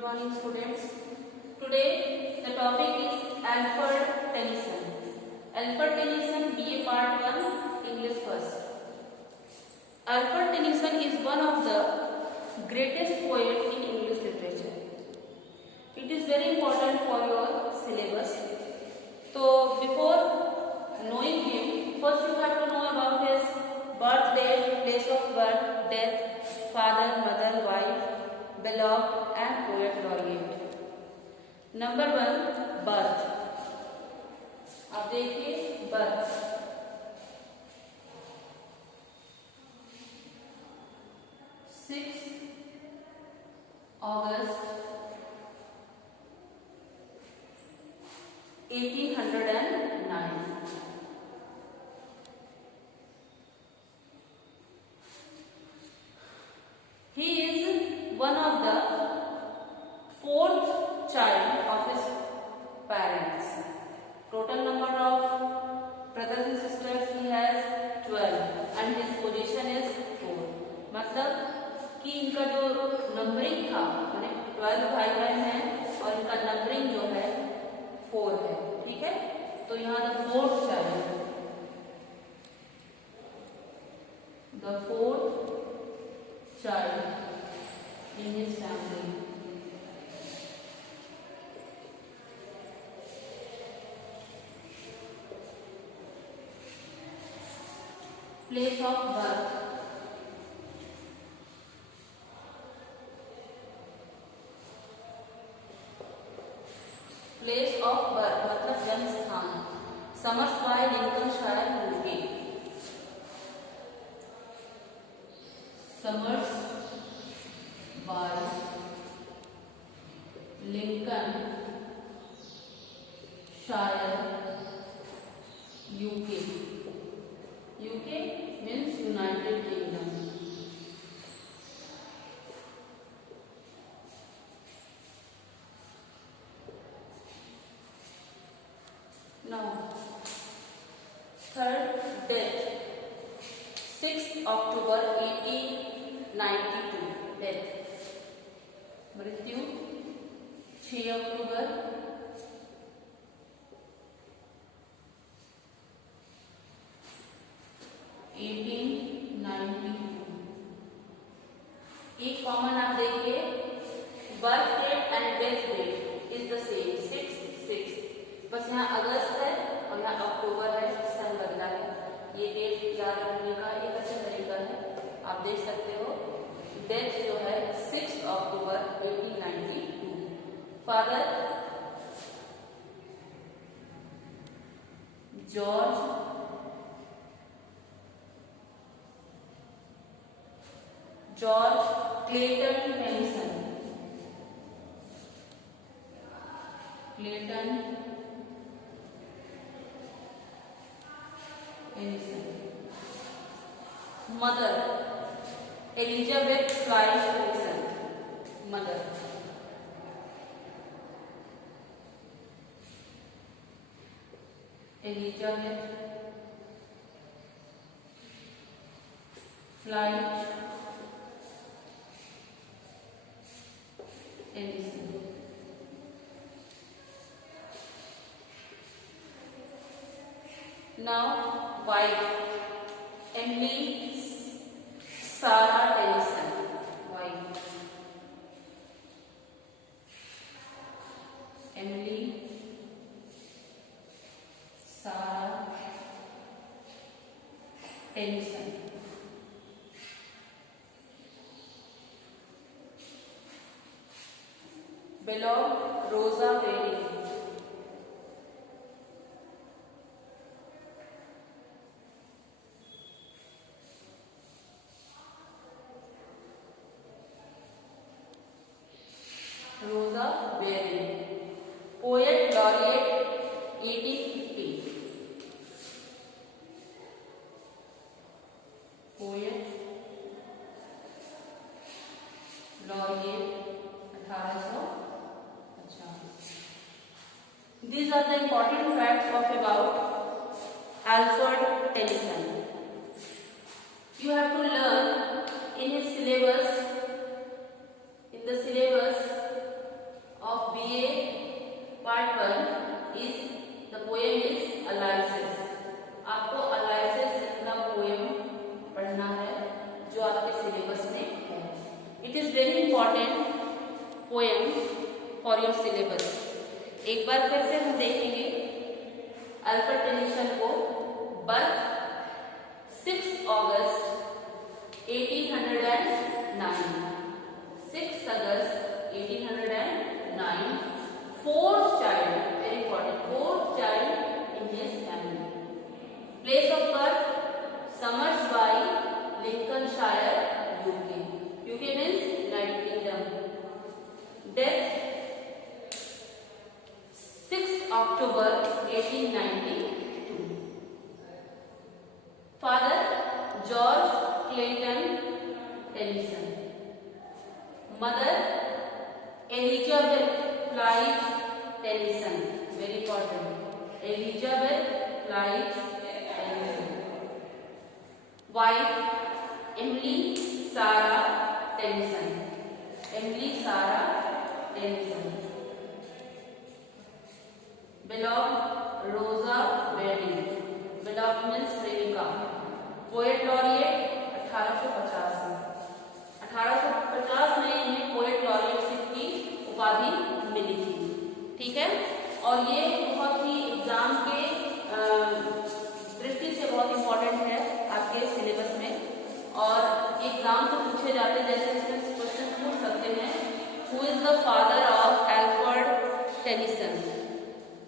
Good morning, students. Today the topic is Alfred Tennyson. Alfred Tennyson, BA Part 1, English first. Alfred Tennyson is one of the greatest poets in English literature. It is very important for your syllabus. So before knowing him, first you have to know about his birth date, place of birth, death, father, mother, wife, beloved and poet laureate. Number 1, birth. अब देखिए birth. 6 August 1809. He is one of the fourth child of his parents. Total number of brothers and sisters he has 12 and his position is 4. मतलब कि इनका जो numbering था माने 12 भाई बहन हैं और इनका नंबरिंग जो है 4 है. ठीक है, तो यहाँ the fourth child, the fourth child in his family. Place of birth. Place of birth मतलब जन्म स्थान. Somersby, Lincolnshire, UK. Somersby Lincolnshire, UK. UK means United Kingdom. Now third death 6 October 1892. Death मृत्यु 6 October 1892. एक common आप देखिए, birth date and death date is the same 6/6. बस यहाँ अगस्त है और यहाँ अक्टूबर है, सन बदला है. ये डेट याद रखने का एक अच्छा तरीका है, आप देख सकते हो. डेथ जो है 6 October 1892. Father George Clayton Tennyson. Clayton Tennyson. Mother Elizabeth Fytche Tennyson. Mother Elizabeth Fytche Tennyson. Now wife Emily Sarah Tennyson. Wife Emily Sarah Tennyson. Beloved Rosa Bailey. Rosa Bailey. Poet laureate 1850. Poet laureate 1850. These are the important facts of about Alfred Tennyson. You have to learn in his syllabus, in the syllabus your syllabus. एक बार फिर से हम देखेंगे Alfred Tennyson को। Birth 6 August 1809, 6 August 1809, fourth child, very important, fourth child in his family. Place of birth Somersby, Lincolnshire, UK. UK means United Kingdom. Death 6 October 1892. Father George Clayton Tennyson. Mother Elizabeth Flite Tennyson. Very important. Elizabeth Flite Tennyson. Wife Emily Sarah Tennyson. Emily Sarah Tennyson. Beloved Rosa Berry. Beloved means प्रेमिका. Poet laureate 1850 में 1850 में इन्हें poet लॉरिएटशिप की उपाधि मिली थी। ठीक है, और ये बहुत ही एग्जाम के दृष्टि से बहुत इंपॉर्टेंट है आपके सिलेबस में, और एग्जाम से पूछे जाते हैं। जैसे इसमें क्वेश्चन पूछ सकते हैं, who is the father of Alfred Tennyson?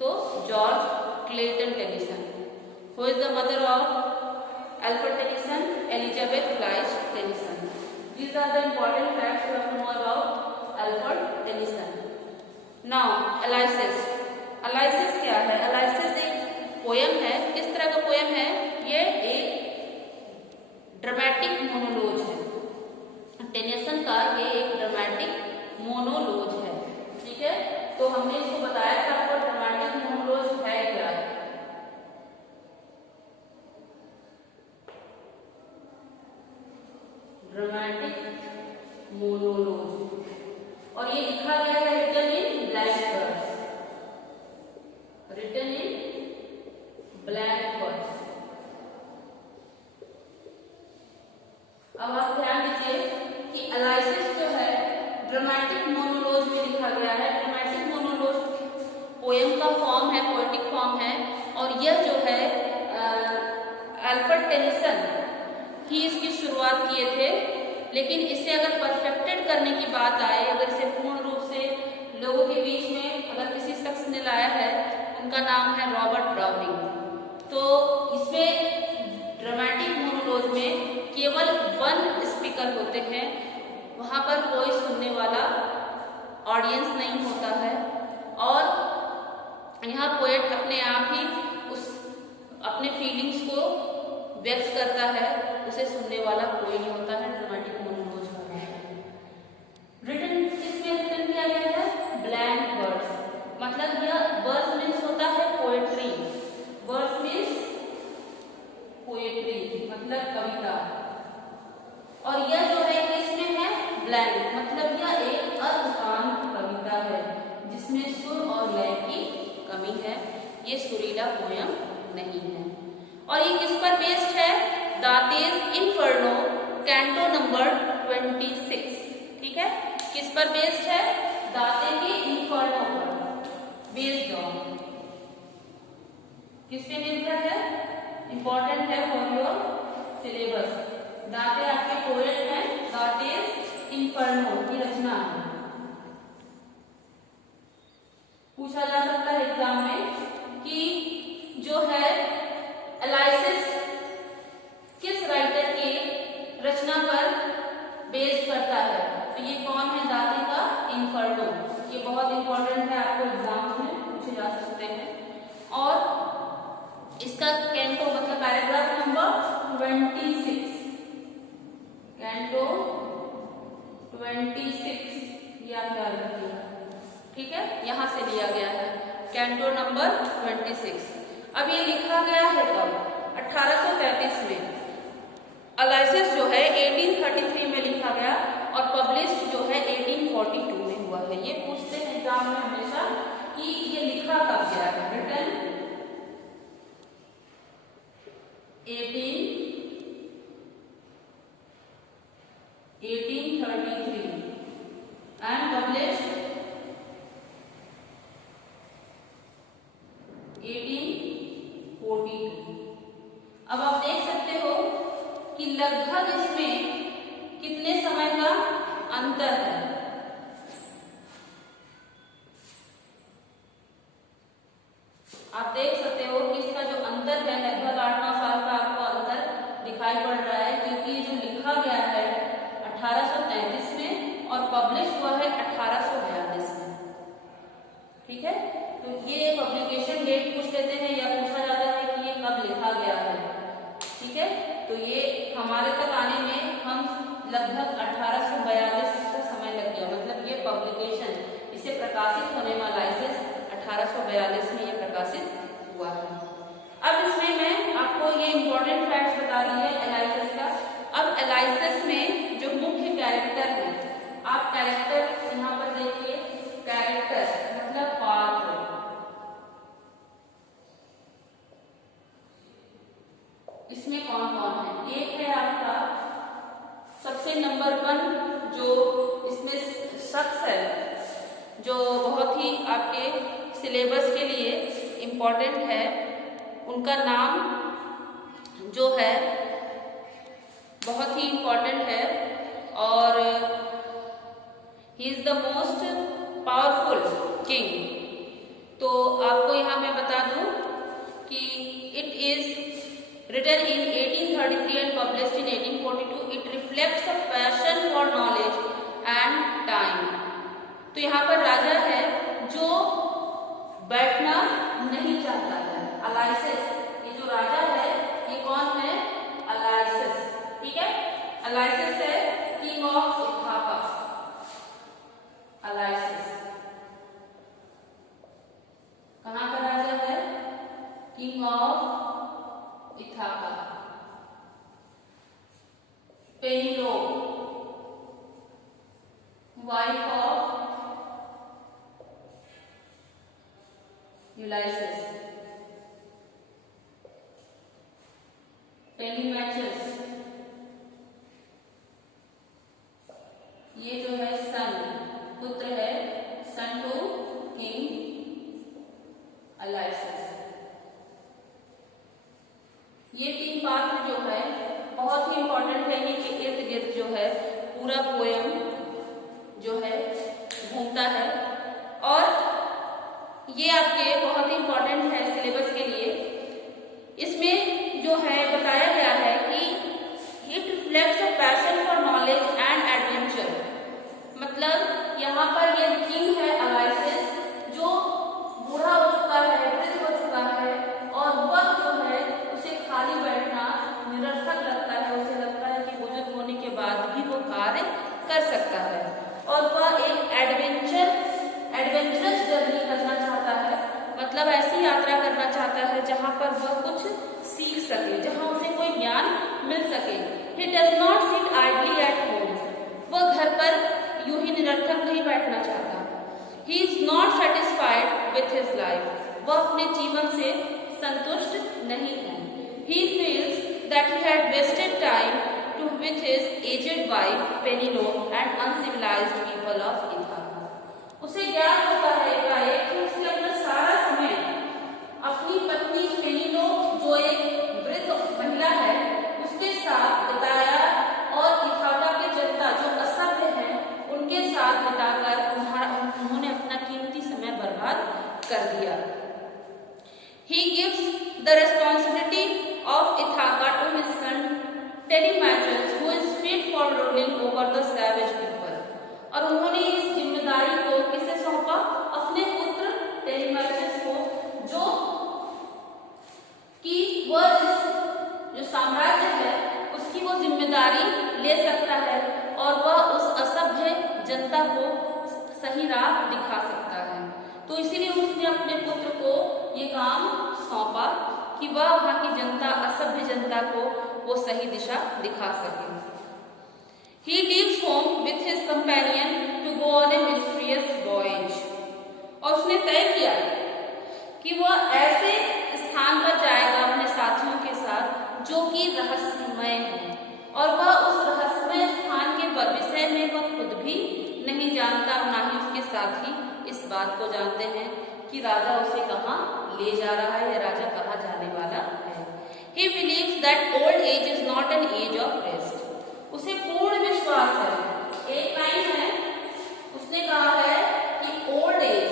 तो George Clayton Tennyson. Who is the mother of Alfred Tennyson? Elizabeth फ्लाइट Tennyson. These are the important facts you have to know about Alfred Tennyson. Now, Ulysses. Ulysses क्या है? Ulysses एक poem है। किस तरह का poem है? ये एक ड्रामेटिक मोनोलॉज है। टेनिसन का ये एक ड्रामेटिक मोनोलॉज है। ठीक है, तो हमने इसको बताया था आपको ड्रामेटिक मोनोलॉज है क्या। ड्रामेटिक मोनोलॉज, और ये लिखा गया है written in blank words. Written in blank words. अब आप ध्यान दीजिए कि अलाइसिस जो है ड्रामेटिक मोनोलॉज में लिखा गया है। ड्रामेटिक मोनोलॉज पोयम का फॉर्म है, पोएटिक फॉर्म है, और यह जो है अल्फ्रेड टेनिसन ही इसकी शुरुआत किए थे। लेकिन इसे अगर परफेक्टेड करने की बात आए, अगर इसे पूर्ण रूप से लोगों के बीच में अगर किसी शख्स ने लाया है, उनका नाम है रॉबर्ट ब्राउनिंग। तो इसमें ड्रामेटिक मोनोलॉज में केवल 1 स्पीकर होते हैं, वहां पर कोई सुनने वाला ऑडियंस नहीं होता है, और यहाँ पोएट अपने आप ही उस अपने फीलिंग्स को व्यक्त करता है, उसे सुनने वाला कोई नहीं होता है। ड्रामेटिक मोनोलॉज का रिटन किसमें रिटन किया गया है? Blank words. मतलब यह वर्ड्स मीन्स होता है पोएट्री। वर्ड्स मीन्स पोएट्री मतलब कविता, और यह जो है किसमें है? ब्लैंक, मतलब यह एक अर्धकांत कविता है जिसमें सुर और लय की कमी है। ये सुरीला पोयम नहीं है। और ये किस पर बेस्ड है? दांतेज इन्फर्नो कैंटो नंबर 26। ठीक है, किस पर बेस्ड है? दांते के इन्फर्नो पर बेस्ड ऑन। किस पे निर्भर है? इंपॉर्टेंट है फॉर योर सिलेबस। दांते आपके पोएट हैं, दांतेज इन्फर्नो की रचना है। पूछा जा सकता है एग्जाम में कि जो है अलाइसिस किस राइटर के रचना पर बेस्ड करता है? तो ये कौन है? दांते का इन्फर्नो। ये बहुत इंपॉर्टेंट है, आपको एग्जाम में पूछे जा सकते हैं। और इसका कैंटो मतलब पैराग्राफ नंबर 26, कैंटो 26, ये आप याद रखिएगा। ठीक है, यहां से लिया गया है कैंटो नंबर 26। अब ये लिखा गया है कब? 1833 में। अलाइसिस जो है 1833 में लिखा गया, और पब्लिश जो है 1842 में हुआ है। ये पूछते हैं एग्जाम में हमेशा कि ये लिखा कब गया है। रिटन 1833 and published लगभग इसमें कितने समय का अंतर है। आप देख सकते हो कि इसका जो अंतर है लगभग 8-9 साल का आपको अंतर दिखाई पड़ रहा है, क्योंकि जो लिखा गया है 1833 में और पब्लिश हुआ है 1842 में। ठीक है, तो ये पब्लिकेशन डेट पूछ लेते हैं या पूछा जाता है कि ये कब लिखा गया है। ठीक है, तो ये हमारे तक आने में हम लगभग 1842 का समय लग गया, मतलब ये पब्लिकेशन, इसे प्रकाशित होने में लाइसेंस 1842 में ये प्रकाशित हुआ है। अब इसमें मैं आपको ये इंपॉर्टेंट फैक्ट्स बता दी है एलाइसिस का। अब एलाइसिस में जो मुख्य कैरेक्टर है, आप कैरेक्टर यहाँ पर देखिए, कैरेक्टर मतलब पात्र। इसमें कौन कौन है? एक है आपका सबसे नंबर 1 जो इसमें शख्स है, जो बहुत ही आपके सिलेबस के लिए इम्पोर्टेंट है। उनका नाम जो है बहुत ही इम्पोर्टेंट है और he is the most powerful king. तो आपको यहाँ मैं बता दूं कि it is written in 1833 and published in 1842. It reflects a passion for knowledge and time. तो यहाँ पर राजा है जो बैठना नहीं चाहता है, अलाइसिस। ये जो राजा है ये कौन है? अलाइसिस। ठीक है, अलाइसिस है किंग ऑफ इथाका। अलाइसिस कहाँ का राजा है? King of Ithaca. Penelope wife of Ulysses. Telemachus ये जो है सन, पुत्र है, सन टू किंग अलाइसिस। ये 3 पात्र जो है बहुत ही इंपॉर्टेंट है। ये के इर्द गिर्द जो है पूरा पोयम जो है घूमता है और ये आपके बहुत ही इंपॉर्टेंट है सिलेबस के लिए। इसमें जो है बताया गया है कि it reflects a passion for knowledge and adventure. मतलब यहाँ पर ये किंग है अलाइसिस जो बूढ़ा हो चुका है, वृद्ध हो चुका है और वह जो है उसे खाली बैठना निरर्थक लगता है। उसे लगता है कि बुजुर्ग होने के बाद भी वो कार्य कर सकता है और वह एक एडवेंचरस जर्नी करना चाहता है। मतलब ऐसी यात्रा करना चाहता है जहाँ पर वह कुछ सीख सके, जहाँ उसे कोई ज्ञान मिल सके। He does not sit idly at home. वह घर पर यूं ही निरर्थक नहीं बैठना चाहता। He is not satisfied with his life. वह अपने जीवन से संतुष्ट नहीं है। He feels that he had wasted time with his aged wife Penelope and uncivilized people of Ithaca. उसे ज्ञान होता है कि उसने अपना सारा समय अपनी पत्नी पेनिलोप जो एक वृद्ध महिला है उसके साथ बिताया और इथाका की जनता जो असभ्य है उनके साथ बिताकर उन्होंने अपना कीमती समय बर्बाद कर दिया। He gives the responsibility of Ithaca to his son Telemachus, who is fit for ruling over the savage people. और उन्होंने इस जिम्मेदारी को किसे सौंपा? अपने पुत्र टेलीमैचस को, जो कि वह जो साम्राज्य है उसकी वो जिम्मेदारी ले सकता है और वह उस असभ्य जनता को सही राह दिखा सकता है। तो इसीलिए उसने अपने पुत्र को ये काम सौंपा कि वह वहाँ की जनता, असभ्य जनता को वो सही दिशा दिखा सके। He leaves home with his companion to go on a mysterious voyage. और उसने तय किया कि वह ऐसे स्थान पर जाएगा अपने साथियों के साथ जो कि रहस्यमय है और वह उस रहस्यमय स्थान के विषय में वह खुद भी नहीं जानता, ना ही उसके साथी इस बात को जानते हैं कि राजा उसे कहाँ ले जा रहा है या राजा कहाँ जाने वाला है। He believes that old age is not an age of rest. उसे पूर्ण विश्वास है, एक लाइन है, उसने कहा है कि old age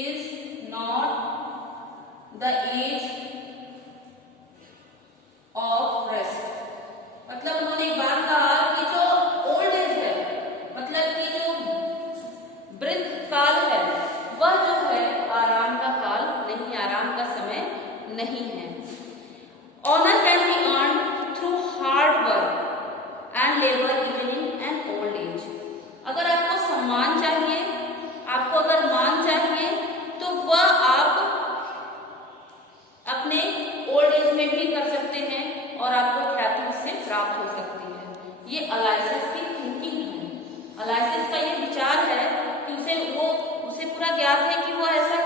is not the age of rest. मतलब उन्होंने एक बात कहा कि जो ओल्ड एज है, मतलब कि जो वृद्ध काल है, वह जो है आराम का काल नहीं, आराम का समय नहीं है। Honor can be earned through hard work and labor even in an old age. अगर आपको सम्मान चाहिए, आपको अगर मान चाहिए, तो वह आप अपने ओल्ड एज में भी कर सकते हैं और आपको ख्याति उससे प्राप्त हो सकती है। ये अलाइसिस की थिंकिंग है। अलाइसिस का ये विचार है कि उसे पूरा ज्ञात है कि वो ऐसा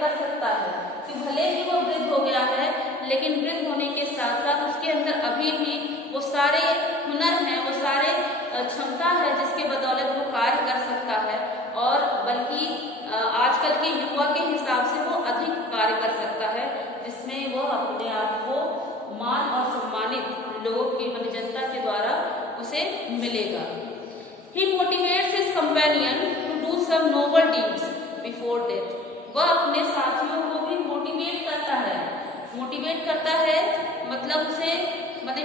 कर सकता है कि भले ही वो वृद्ध हो गया है, लेकिन वृद्ध होने के साथ साथ उसके अंदर अभी भी वो सारे हुनर हैं, वो सारे क्षमता है जिसके बदौलत वो कार्य कर सकता है, और बल्कि आजकल के युवा के हिसाब से वो अधिक कार्य कर सकता है, जिसमें वो अपने आप को मान और सम्मानित लोगों की जनता के द्वारा उसे मिलेगा। He motivates his companion to do some noble deeds before death. वह अपने साथियों को भी मोटिवेट करता है, मतलब उसे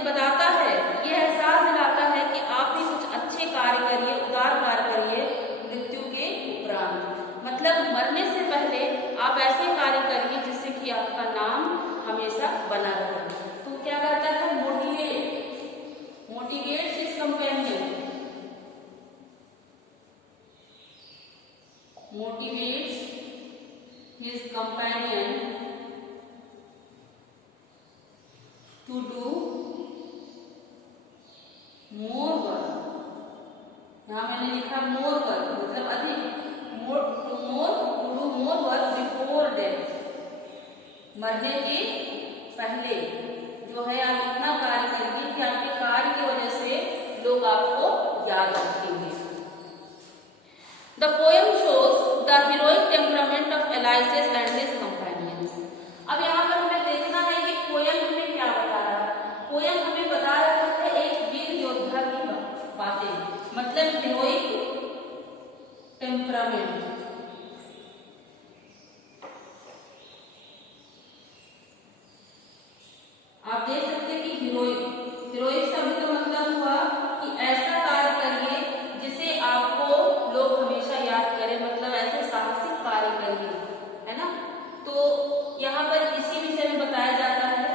बताता है, ये एहसास दिलाता है कि आप भी कुछ अच्छे कार्य करिए, उदार कार्य करिए मृत्यु के उपरांत। मतलब मरने से पहले आप ऐसे कार्य करिए जिससे कि आपका नाम हमेशा बना रहे। तो क्या करता है? Motivates his companion, motivates his companion to do more work. यहाँ मैंने लिखा more work, मतलब अधिक, to do more work before death. मरने के पहले जो है आप इतना कार्य करिए कि आपके कार्य की वजह से लोग आपको याद रखेंगे। The poem shows the heroic temperament of Eliseus and his companions. अब यहाँ पर हमें देखना है कि पोयम हमें क्या बता रहा है। पोयम हमें बता रहा है एक वीर योद्धा की बातें, मतलब heroic temperament। आप देख सकते हैं कि heroic शब्द का मतलब हुआ कि ऐसा कार्य करिए जिसे आपको लोग हमेशा याद करें, मतलब ऐसे साहसिक कार्य करिए, है ना। तो यहाँ पर इसी विषय में बताया जाता है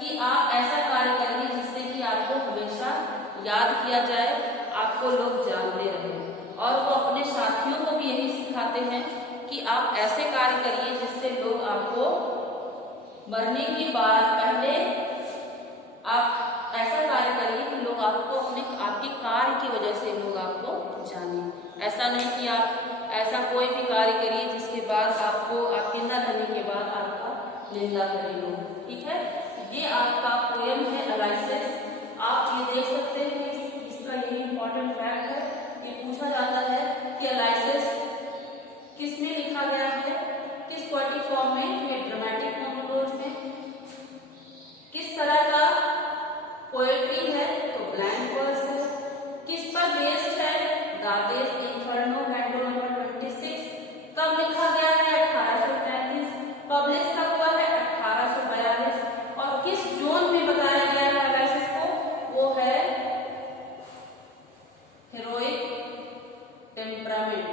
कि आप ऐसा कार्य करिए जिससे कि आपको हमेशा याद किया जाए, आपको लोग जानते रहें। और वो अपने साथियों को भी यही सिखाते हैं कि आप ऐसे कार्य करिए जिससे लोग आपको मरने के बाद पहले आप ऐसा कार्य करिए कि लोग आपको आपके कार्य की वजह से लोग आपको जाने। ऐसा नहीं कि आप ऐसा कोई भी कार्य करिए जिसके बाद आपको आपके न रहने के बाद आपका निंदा करें लोग। ठीक है, ये आपका पोयम है एलाइसिस। आप ये देख सकते हैं, इसका ये इम्पोर्टेंट फैक्ट है, ये पूछा जाता है कि एलाइसिस किस में लिखा गया है, किस पोएटिक फॉर्म में, ये ड्रामेटिक मोनोलॉग में, किस तरह का पोएट्री है, तो ब्लैंक वर्स है, किस पर बेस्ड है, दांतेस इन्फर्नो कैंटो नंबर 26, कब लिखा गया है 1833, पब्लिश कब हुआ है 1842, और किस जोन में बताया गया है एलाइसिस को, वो है हेरोइक टेम्परामेंट।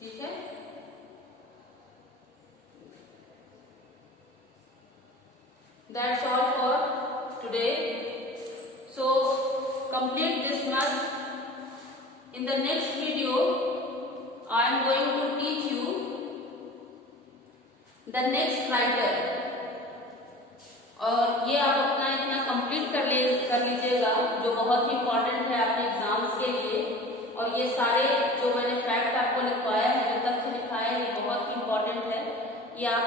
ठीक है, that's all for today. So complete this much. In the next video I am going to teach you the next writer, और ये आप अपना इतना कंप्लीट कर लीजिएगा जो बहुत ही इंपॉर्टेंट है आपके एग्जाम्स के लिए। और ये सारे जो मैंने फैक्ट आपको लिखवाया है, जो तथ्य लिखाया है, ये बहुत ही इंपॉर्टेंट है, ये आप